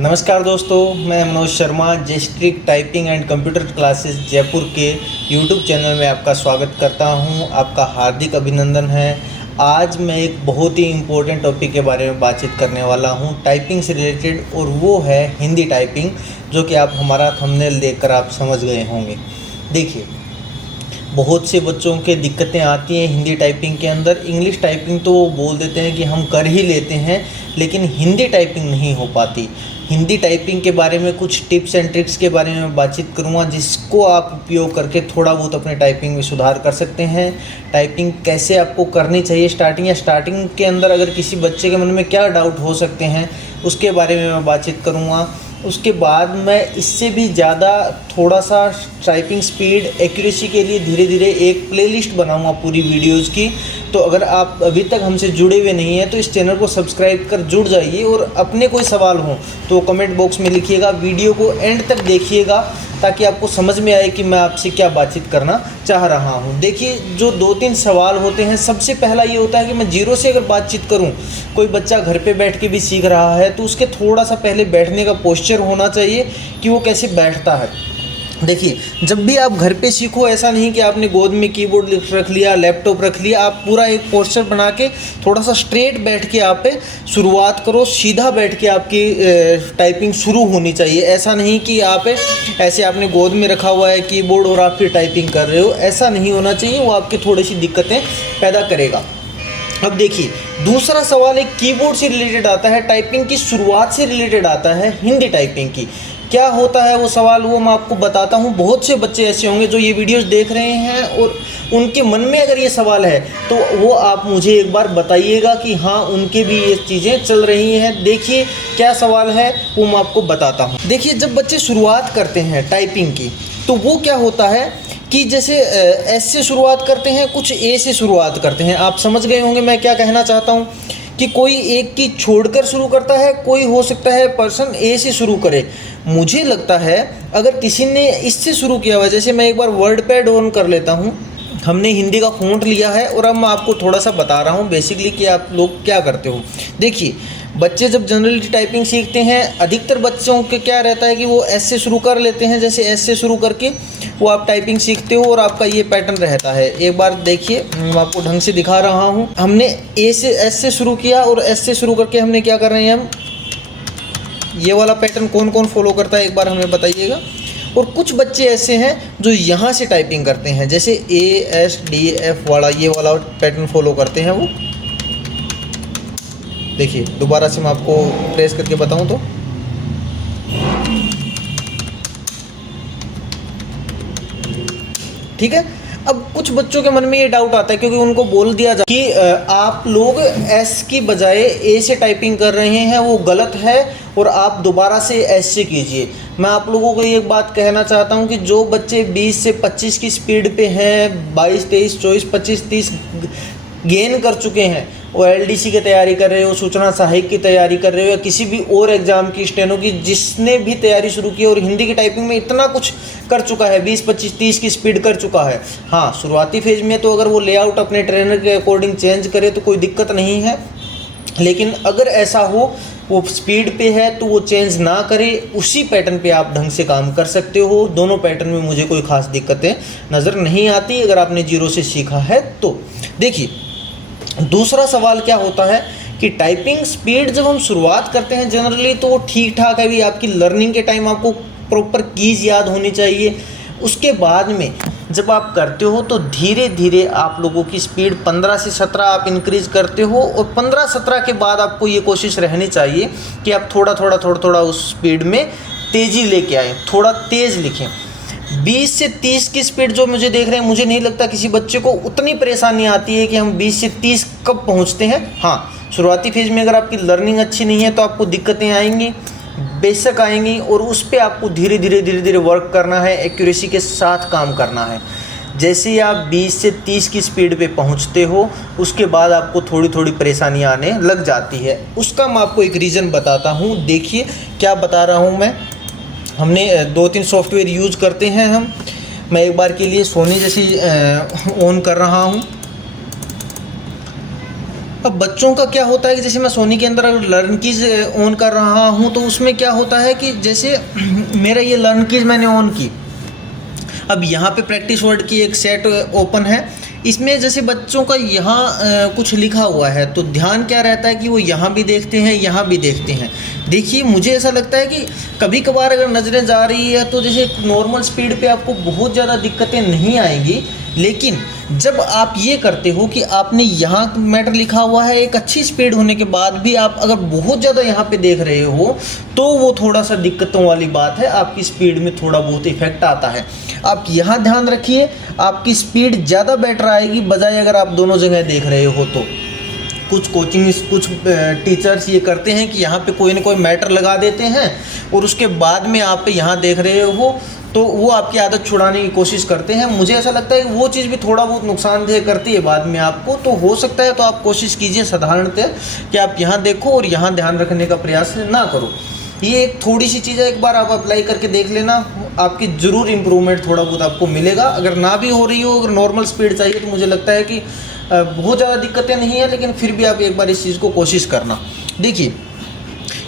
नमस्कार दोस्तों, मैं मनोज शर्मा जेस्ट्रिक typing and computer classes Jaipur के यूट्यूब चैनल में आपका स्वागत करता हूं। आपका हार्दिक अभिनंदन है। आज मैं एक बहुत ही इम्पोर्टेंट टॉपिक के बारे में बातचीत करने वाला हूं, टाइपिंग से रिलेटेड, और वो है हिंदी टाइपिंग, जो कि आप हमारा थंबनेल देखकर आप समझ गए होंगे। देखिए, बहुत से बच्चों के दिक्कतें आती हैं हिंदी टाइपिंग के अंदर। इंग्लिश टाइपिंग तो वो बोल देते हैं कि हम कर ही लेते हैं, लेकिन हिंदी टाइपिंग नहीं हो पाती। हिंदी टाइपिंग के बारे में कुछ टिप्स एंड ट्रिक्स के बारे में बातचीत करूंगा, जिसको आप उपयोग करके थोड़ा बहुत अपने टाइपिंग में सुधार कर सकते हैं। टाइपिंग कैसे आपको करनी चाहिए स्टार्टिंग के अंदर अगर किसी बच्चे के मन में क्या डाउट हो सकते हैं, उसके बारे में मैं बातचीत करूँगा। उसके बाद मैं इससे भी ज़्यादा थोड़ा सा टाइपिंग स्पीड एक्यूरेसी के लिए धीरे धीरे एक प्लेलिस्ट बनाऊंगा पूरी वीडियोस की। तो अगर आप अभी तक हमसे जुड़े हुए नहीं हैं तो इस चैनल को सब्सक्राइब कर जुड़ जाइए, और अपने कोई सवाल हो तो कमेंट बॉक्स में लिखिएगा। वीडियो को एंड तक देखिएगा ताकि आपको समझ में आए कि मैं आपसे क्या बातचीत करना चाह रहा हूं। देखिए, जो 2-3 सवाल होते हैं, सबसे पहला ये होता है कि मैं जीरो से अगर बातचीत करूं, कोई बच्चा घर पे बैठ के भी सीख रहा है तो उसके थोड़ा सा पहले बैठने का पोस्चर होना चाहिए कि वो कैसे बैठता है। देखिए, जब भी आप घर पे सीखो, ऐसा नहीं कि आपने गोद में कीबोर्ड रख लिया, लैपटॉप रख लिया। आप पूरा एक पोस्चर बना के थोड़ा सा स्ट्रेट बैठ के आप शुरुआत करो, सीधा बैठ के आपकी टाइपिंग शुरू होनी चाहिए। ऐसा नहीं कि आप ऐसे आपने गोद में रखा हुआ है कीबोर्ड और आप फिर टाइपिंग कर रहे हो, ऐसा नहीं होना चाहिए। वो आपकी थोड़ी सी दिक्कतें पैदा करेगा। अब देखिए, दूसरा सवाल एक कीबोर्ड से रिलेटेड आता है, टाइपिंग की शुरुआत से रिलेटेड आता है हिंदी टाइपिंग की। क्या होता है वो सवाल, वो मैं आपको बताता हूँ। बहुत से बच्चे ऐसे होंगे जो ये वीडियोस देख रहे हैं और उनके मन में अगर ये सवाल है तो वो आप मुझे एक बार बताइएगा कि हाँ, उनके भी ये चीज़ें चल रही हैं। देखिए क्या सवाल है, वो मैं आपको बताता हूँ। देखिए, जब बच्चे शुरुआत करते हैं टाइपिंग की तो वो क्या होता है कि जैसे एस से शुरुआत करते हैं, कुछ ए से शुरुआत करते हैं। आप समझ गए होंगे मैं क्या कहना चाहता हूँ, कि कोई एक की छोड़कर शुरू करता है, कोई हो सकता है पर्सन ए से शुरू करे। मुझे लगता है अगर किसी ने इससे शुरू किया हुआ, जैसे मैं एक बार वर्ड पैड ऑन कर लेता हूँ, हमने हिंदी का फ़ॉन्ट लिया है और अब मैं आपको थोड़ा सा बता रहा हूँ बेसिकली कि आप लोग क्या करते हो। देखिए, बच्चे जब जनरली टाइपिंग सीखते हैं, अधिकतर बच्चों के क्या रहता है कि वो एस से शुरू कर लेते हैं। जैसे एस से शुरू करके वो आप टाइपिंग सीखते हो और आपका ये पैटर्न रहता है। एक बार देखिए, मैं आपको ढंग से दिखा रहा हूँ। हमने ए से एस से शुरू किया और एस से शुरू करके हमने क्या कर रहे हैं, हम ये वाला पैटर्न कौन कौन फॉलो करता है एक बार हमें बताइएगा। और कुछ बच्चे ऐसे हैं जो यहाँ से टाइपिंग करते हैं, जैसे ए एस डी एफ वाला, ये वाला पैटर्न फॉलो करते हैं वो। देखिए, दोबारा से मैं आपको प्रेस करके बताऊं तो ठीक है। अब कुछ बच्चों के मन में ये डाउट आता है क्योंकि उनको बोल दिया जाता है कि आप लोग एस की बजाय ए से टाइपिंग कर रहे हैं, वो गलत है और आप दोबारा से एस से कीजिए। मैं आप लोगों को एक बात कहना चाहता हूं कि जो बच्चे 20 से 25 की स्पीड पे हैं, 22, 23, 24, 25, 30 गेन कर चुके हैं, वो एलडीसी की तैयारी कर रहे हो, सूचना सहायक की तैयारी कर रहे हो, या किसी भी और एग्जाम की, स्टेनो की, जिसने भी तैयारी शुरू की और हिंदी की टाइपिंग में इतना कुछ कर चुका है, 20, 25, 30 की स्पीड कर चुका है। हाँ, शुरुआती फेज में तो अगर वो लेआउट अपने ट्रेनर के अकॉर्डिंग चेंज करे तो कोई दिक्कत नहीं है, लेकिन अगर ऐसा हो वो स्पीड पे है तो वो चेंज ना करे, उसी पैटर्न पे आप ढंग से काम कर सकते हो। दोनों पैटर्न में मुझे कोई खास दिक्कतें नज़र नहीं आती अगर आपने जीरो से सीखा है तो। देखिए, दूसरा सवाल क्या होता है कि टाइपिंग स्पीड जब हम शुरुआत करते हैं जनरली तो वो ठीक ठाक है भी। आपकी लर्निंग के टाइम आपको प्रॉपर कीज़ याद होनी चाहिए। उसके बाद में जब आप करते हो तो धीरे धीरे आप लोगों की स्पीड 15 से 17 आप इंक्रीज़ करते हो, और 15-17 के बाद आपको ये कोशिश रहनी चाहिए कि आप थोड़ा थोड़ा उस स्पीड में तेज़ी लेके आएँ, थोड़ा तेज़ लिखें। 20 से 30 की स्पीड जो मुझे देख रहे हैं, मुझे नहीं लगता किसी बच्चे को उतनी परेशानी आती है कि हम 20 से 30 कब पहुंचते हैं। हाँ, शुरुआती फेज में अगर आपकी लर्निंग अच्छी नहीं है तो आपको दिक्कतें आएंगी, बेशक आएंगी, और उस पर आपको धीरे धीरे वर्क करना है, एक्यूरेसी के साथ काम करना है। जैसे ही आप 20 से 30 की स्पीड पे पहुंचते हो, उसके बाद आपको थोड़ी परेशानी आने लग जाती है। उसका मैं आपको एक रीज़न बताता हूँ। देखिए क्या बता रहा हूँ मैं। हमने 2-3 सॉफ्टवेयर यूज़ करते हैं हम। मैं एक बार के लिए सोनी जैसी ऑन कर रहा हूँ। अब बच्चों का क्या होता है कि जैसे मैं सोनी के अंदर अगर लर्न कीज ऑन कर रहा हूँ तो उसमें क्या होता है कि जैसे मेरा ये लर्न कीज मैंने ऑन की, अब यहाँ पे प्रैक्टिस वर्ड की एक सेट ओपन है, इसमें जैसे बच्चों का यहाँ कुछ लिखा हुआ है तो ध्यान क्या रहता है कि वो यहाँ भी देखते हैं, यहाँ भी देखते हैं। देखिए मुझे ऐसा लगता है कि कभी कभार अगर नज़रें जा रही है तो जैसे नॉर्मल स्पीड पे आपको बहुत ज़्यादा दिक्कतें नहीं आएंगी, लेकिन जब आप ये करते हो कि आपने यहाँ मैटर लिखा हुआ है, एक अच्छी स्पीड होने के बाद भी आप अगर बहुत ज़्यादा यहाँ पे देख रहे हो तो वो थोड़ा सा दिक्कतों वाली बात है, आपकी स्पीड में थोड़ा बहुत इफेक्ट आता है। आप यहाँ ध्यान रखिए, आपकी स्पीड ज़्यादा बेटर आएगी बजाय अगर आप दोनों जगह देख रहे हो तो। कुछ कोचिंग कुछ टीचर्स ये करते हैं कि यहाँ पे कोई ना कोई मैटर लगा देते हैं और उसके बाद में आप यहाँ देख रहे हो तो वो आपकी आदत छुड़ाने की कोशिश करते हैं। मुझे ऐसा लगता है कि वो चीज़ भी थोड़ा बहुत नुकसानदेह करती है बाद में आपको, तो हो सकता है तो आप कोशिश कीजिए साधारणतः कि आप यहाँ देखो और यहाँ ध्यान रखने का प्रयास ना करो। ये एक थोड़ी सी चीज़ है, एक बार आप अप्लाई करके देख लेना, आपकी ज़रूर इम्प्रूवमेंट थोड़ा बहुत आपको मिलेगा। अगर ना भी हो रही हो, अगर नॉर्मल स्पीड चाहिए तो मुझे लगता है कि बहुत ज़्यादा दिक्कतें नहीं है, लेकिन फिर भी आप एक बार इस चीज़ को कोशिश करना। देखिए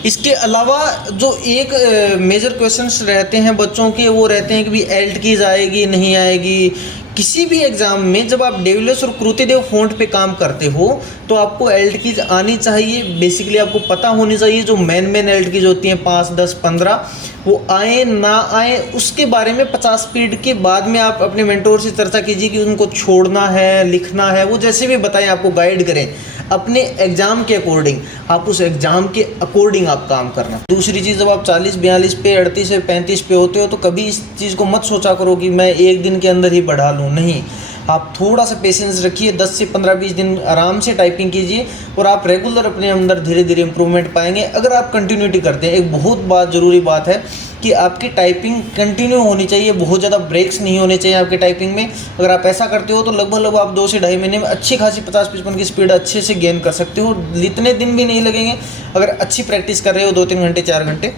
इसके अलावा जो एक मेजर क्वेश्चंस रहते हैं बच्चों के, वो रहते हैं कि भी एल्ट कीज आएगी नहीं आएगी। किसी भी एग्ज़ाम में जब आप डेविलियर्स और कृतिदेव फ़ॉन्ट पे काम करते हो तो आपको एल्ट कीज आनी चाहिए, बेसिकली आपको पता होनी चाहिए। जो मेन एल्ट कीज होती हैं 5, 10, 15, वो आए ना आए उसके बारे में 50 स्पीड के बाद में आप अपने मेंटोर से चर्चा कीजिए कि उनको छोड़ना है, लिखना है, वो जैसे भी बताएं, आपको गाइड करें अपने एग्ज़ाम के अकॉर्डिंग। आप उस एग्ज़ाम के अकॉर्डिंग आप काम करना। दूसरी चीज़, जब आप 40, 42 पे, 38 से 35 पे होते हो तो कभी इस चीज़ को मत सोचा करो कि मैं एक दिन के अंदर ही बढ़ा लूँ, नहीं। आप थोड़ा सा पेशेंस रखिए, 10 से 15-20 दिन आराम से टाइपिंग कीजिए और आप रेगुलर अपने अंदर धीरे धीरे इंप्रूवमेंट पाएंगे अगर आप कंटिन्यूटी करते हैं। एक बहुत ज़रूरी बात है कि आपकी टाइपिंग कंटिन्यू होनी चाहिए, बहुत ज़्यादा ब्रेक्स नहीं होने चाहिए आपके टाइपिंग में। अगर आप ऐसा करते हो तो लगभग आप 2 से ढाई महीने में अच्छी खासी 50-55 की स्पीड अच्छे से गेन कर सकते हो। इतने दिन भी नहीं लगेंगे अगर अच्छी प्रैक्टिस कर रहे हो, 2-3 घंटे 4 घंटे।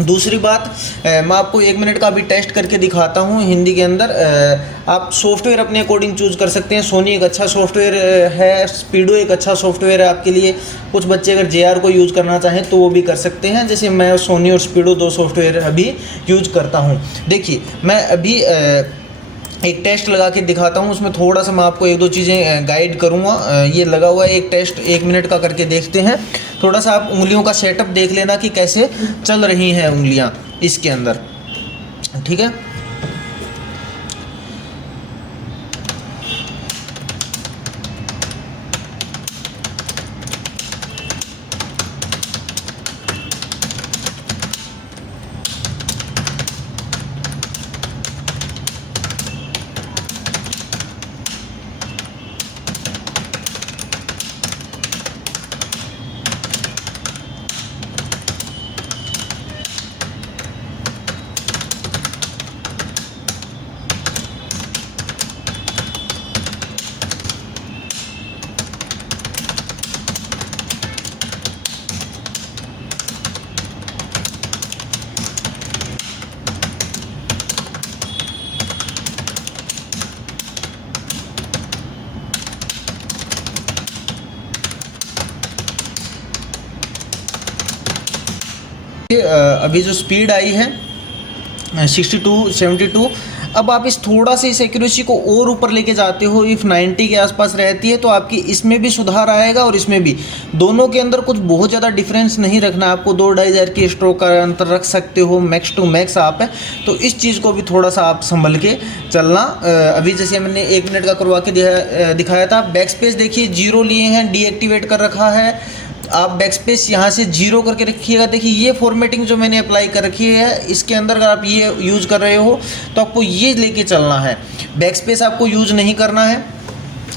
दूसरी बात, मैं आपको 1 मिनट का अभी टेस्ट करके दिखाता हूँ हिंदी के अंदर। आप सॉफ्टवेयर अपने अकॉर्डिंग चूज़ कर सकते हैं। सोनी एक अच्छा सॉफ्टवेयर है, स्पीडो एक अच्छा सॉफ्टवेयर है आपके लिए। कुछ बच्चे अगर JR को यूज़ करना चाहें तो वो भी कर सकते हैं। जैसे मैं सोनी और स्पीडो 2 सॉफ्टवेयर अभी यूज़ करता हूँ। देखिए मैं अभी एक टेस्ट लगा के दिखाता हूँ, उसमें थोड़ा सा मैं आपको 1-2 चीज़ें गाइड करूँगा। ये लगा हुआ है एक टेस्ट, 1 मिनट का करके देखते हैं। थोड़ा सा आप उंगलियों का सेटअप देख लेना कि कैसे चल रही हैं उंगलियाँ इसके अंदर, ठीक है। अभी जो स्पीड आई है 62, 72, अब आप इस थोड़ा सा इस एक्यूरेसी को और ऊपर लेके जाते हो, इफ़ 90 के आसपास रहती है तो आपकी इसमें भी सुधार आएगा और इसमें भी। दोनों के अंदर कुछ बहुत ज़्यादा डिफरेंस नहीं रखना, आपको 2-2.5 हज़ार की स्ट्रोक का अंतर रख सकते हो, मैक्स टू मैक्स आप है। तो इस चीज़ को भी थोड़ा सा आप संभल के चलना। अभी जैसे मैंने 1 मिनट का करवा के दिखाया था, बैक स्पेस देखिए 0 लिए हैं, डीएक्टिवेट कर रखा है। आप बैक स्पेस यहाँ से 0 करके रखिएगा। देखिए ये फॉर्मेटिंग जो मैंने अप्लाई कर रखी है, इसके अंदर अगर आप ये यूज़ कर रहे हो तो आपको ये लेके चलना है, बैक स्पेस आपको यूज़ नहीं करना है।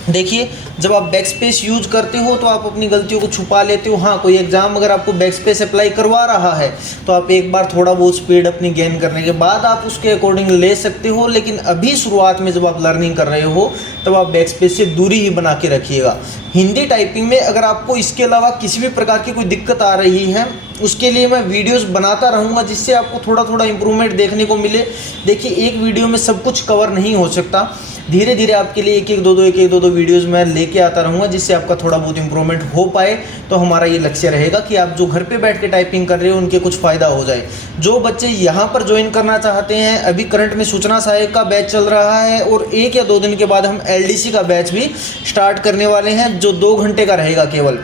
देखिए जब आप बैक स्पेस यूज करते हो तो आप अपनी गलतियों को छुपा लेते हो। हाँ, कोई एग्जाम अगर आपको बैक स्पेस अप्लाई करवा रहा है तो आप एक बार थोड़ा बहुत स्पीड अपनी गेन करने के बाद आप उसके अकॉर्डिंग ले सकते हो, लेकिन अभी शुरुआत में जब आप लर्निंग कर रहे हो तब आप बैक स्पेस से दूरी ही बना के रखिएगा। हिंदी टाइपिंग में अगर आपको इसके अलावा किसी भी प्रकार की कोई दिक्कत आ रही है, उसके लिए मैं वीडियोस बनाता रहूँगा जिससे आपको थोड़ा थोड़ा इंप्रूवमेंट देखने को मिले। देखिए एक वीडियो में सब कुछ कवर नहीं हो सकता। धीरे धीरे आपके लिए एक एक दो दो वीडियोज़ मैं लेके आता रहूँगा, जिससे आपका थोड़ा बहुत इंप्रूवमेंट हो पाए। तो हमारा ये लक्ष्य रहेगा कि आप जो घर पे बैठ के टाइपिंग कर रहे हो उनके कुछ फ़ायदा हो जाए। जो बच्चे यहाँ पर ज्वाइन करना चाहते हैं, अभी करंट में सूचना सहायक का बैच चल रहा है और 1 या 2 दिन के बाद हम LDC का बैच भी स्टार्ट करने वाले हैं, जो 2 घंटे का रहेगा। केवल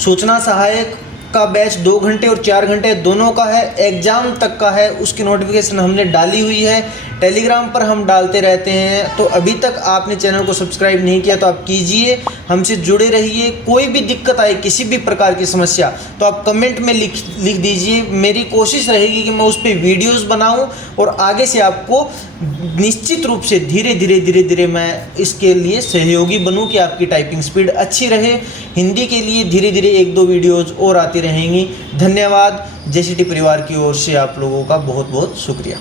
सूचना सहायक का बैच 2 घंटे और 4 घंटे दोनों का है, एग्ज़ाम तक का है। उसकी नोटिफिकेशन हमने डाली हुई है, टेलीग्राम पर हम डालते रहते हैं। तो अभी तक आपने चैनल को सब्सक्राइब नहीं किया तो आप कीजिए, हमसे जुड़े रहिए। कोई भी दिक्कत आए, किसी भी प्रकार की समस्या, तो आप कमेंट में लिख दीजिए। मेरी कोशिश रहेगी कि मैं उस पर वीडियोज़ बनाऊँ और आगे से आपको निश्चित रूप से धीरे धीरे मैं इसके लिए सहयोगी बनूं कि आपकी टाइपिंग स्पीड अच्छी रहे। हिंदी के लिए धीरे धीरे 1-2 वीडियोज़ और आती रहेंगी। धन्यवाद। JCT परिवार की ओर से आप लोगों का बहुत बहुत शुक्रिया।